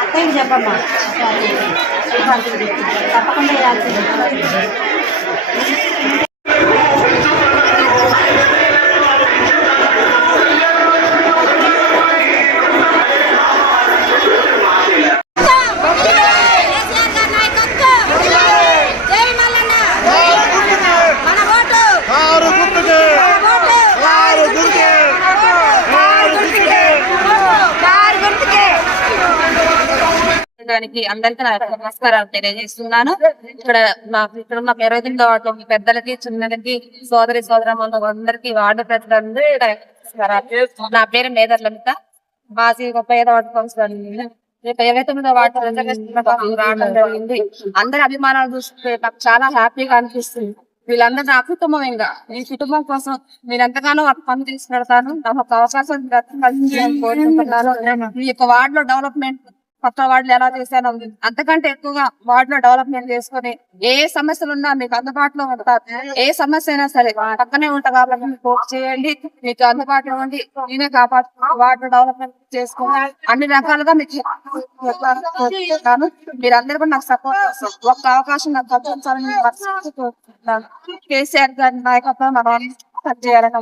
అత్తయ్య చెప్పమ్మా తప్పకుండా వేయాల్సింది. అందరికీ నమస్కారాలు తెలియజేస్తున్నాను. ఇక్కడ ఉన్న 29వ వార్డు పెద్దలకి చిన్నలకి సోదరి సోదరమ్మలకు అందరికీ వార్డు ప్రజలందరూ నా పేరు మేదర్ లలిత. మాసి 30వ వార్డు కౌన్సిలర్. 29వ వార్డు రావడం జరిగింది. అందరి అభిమానాలు చూస్తే నాకు చాలా హ్యాపీగా అనిపిస్తుంది. వీళ్ళందరూ నా కుటుంబం. ఇంకా ఈ కుటుంబం కోసం మీరు ఎంతగానో పని తీసి పెడతాను. నాకు ఒక అవకాశం కోరుకుంటున్నాను. మీ యొక్క వార్డులో డెవలప్మెంట్ కొత్త వార్డులు ఎలా చేశానో అంతకంటే ఎక్కువగా వార్డులో డెవలప్మెంట్ చేసుకుని ఏ సమస్యలు ఉన్నా మీకు అందుబాటులో ఉంటారు. ఏ సమస్య అయినా సరే పక్కనే ఉంటా కాబట్టి మీకు చేయండి. మీకు అందుబాటులో ఉండి నేనే కాపాడు వార్డు డెవలప్మెంట్ చేసుకుని అన్ని రకాలుగా మీకు మీరందరూ కూడా నాకు సపోర్ట్ చేస్తారు. ఒక్క అవకాశం నాకు కల్పించాలని కేసీఆర్ గారి నాయకత్వం మనం పనిచేయాలని